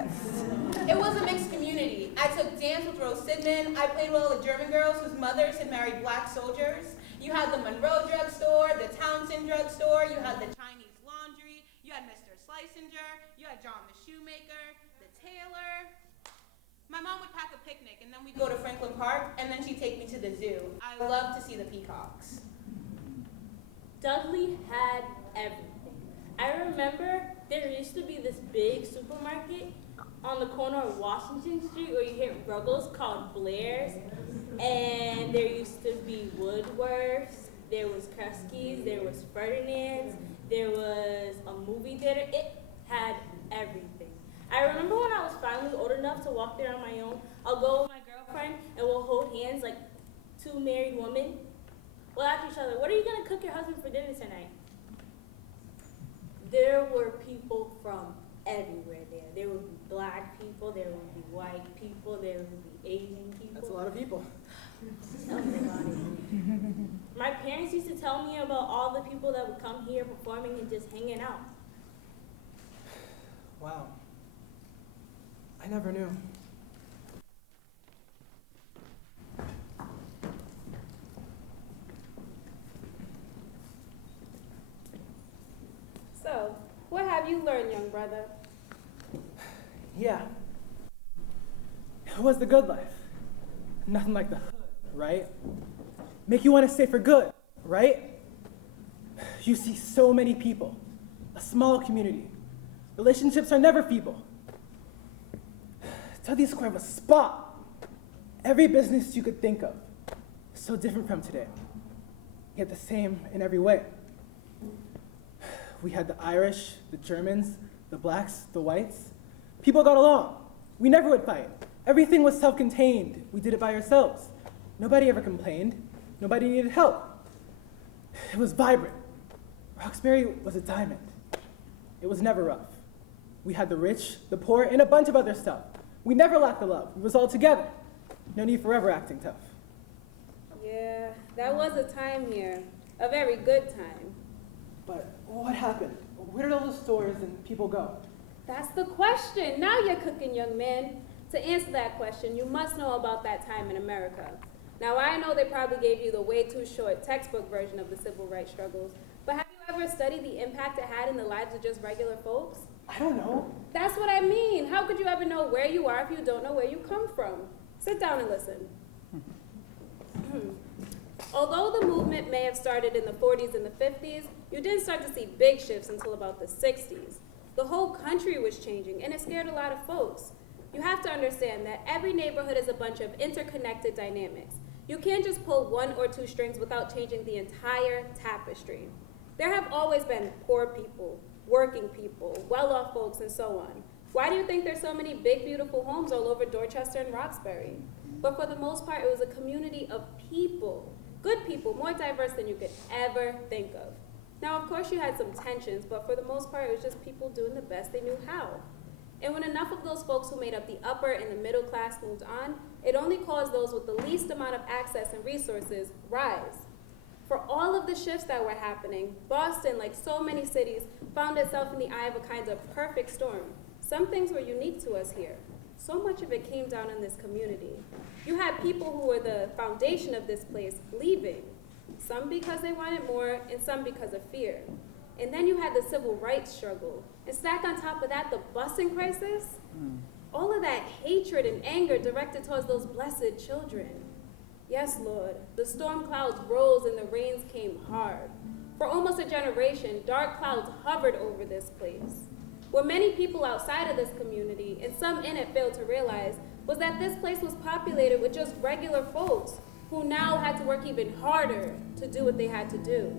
Yes. It was a mixed community. I took dance with Rose Sidman. I played with all the German girls whose mothers had married black soldiers. You had the Monroe drugstore, the Townsend drugstore, you had the Chinese laundry, you had Mr. Schlesinger, you had John the shoemaker, the tailor. My mom would pack a picnic and then we'd go to Franklin Park and then she'd take me to the zoo. I loved to see the peacocks. Dudley had everything. I remember there used to be this big supermarket on the corner of Washington Street where you hit Ruggles called Blair's. And there used to be Woodworths, there was Kresge's, there was Ferdinand's, there was a movie theater. It had everything. I remember when I was finally old enough to walk there on my own, I'll go with my girlfriend and we'll hold hands like two married women. We'll ask each other, what are you gonna cook your husband for dinner tonight? There were people from everywhere there. There would be black people, there would be white people, there would be Asian people. That's a lot of people. Everybody. My parents used to tell me about all the people that would come here performing and just hanging out. Wow. I never knew. So, what have you learned, young brother? Yeah. It was the good life. Nothing like the hood, right? Make you want to stay for good, right? You see so many people, a small community. Relationships are never feeble. Dudley Square was a spot. Every business you could think of. So different from today, yet the same in every way. We had the Irish, the Germans, the blacks, the whites. People got along. We never would fight. Everything was self-contained. We did it by ourselves. Nobody ever complained. Nobody needed help. It was vibrant. Roxbury was a diamond. It was never rough. We had the rich, the poor, and a bunch of other stuff. We never lacked the love. It was all together. No need for ever acting tough. Yeah, that was a time here. A very good time. But what happened? Where did all the stores and people go? That's the question. Now you're cooking, young man. To answer that question, you must know about that time in America. Now, I know they probably gave you the way too short textbook version of the civil rights struggles, but have you ever studied the impact it had in the lives of just regular folks? I don't know. That's what I mean. How could you ever know where you are if you don't know where you come from? Sit down and listen. Although the movement may have started in the 40s and the 50s, you didn't start to see big shifts until about the 60s. The whole country was changing, and it scared a lot of folks. You have to understand that every neighborhood is a bunch of interconnected dynamics. You can't just pull one or two strings without changing the entire tapestry. There have always been poor people, working people, well-off folks, and so on. Why do you think there's so many big, beautiful homes all over Dorchester and Roxbury? But for the most part, it was a community of people, good people, more diverse than you could ever think of. Now, of course, you had some tensions, but for the most part, it was just people doing the best they knew how. And when enough of those folks who made up the upper and the middle class moved on, it only caused those with the least amount of access and resources rise. For all of the shifts that were happening, Boston, like so many cities, found itself in the eye of a kind of perfect storm. Some things were unique to us here. So much of it came down in this community. You had people who were the foundation of this place leaving, some because they wanted more and some because of fear. And then you had the civil rights struggle. And stacked on top of that, the busing crisis. All of that hatred and anger directed towards those blessed children. Yes, Lord, the storm clouds rose and the rains came hard. For almost a generation, dark clouds hovered over this place. What many people outside of this community, and some in it, failed to realize was that this place was populated with just regular folks who now had to work even harder to do what they had to do.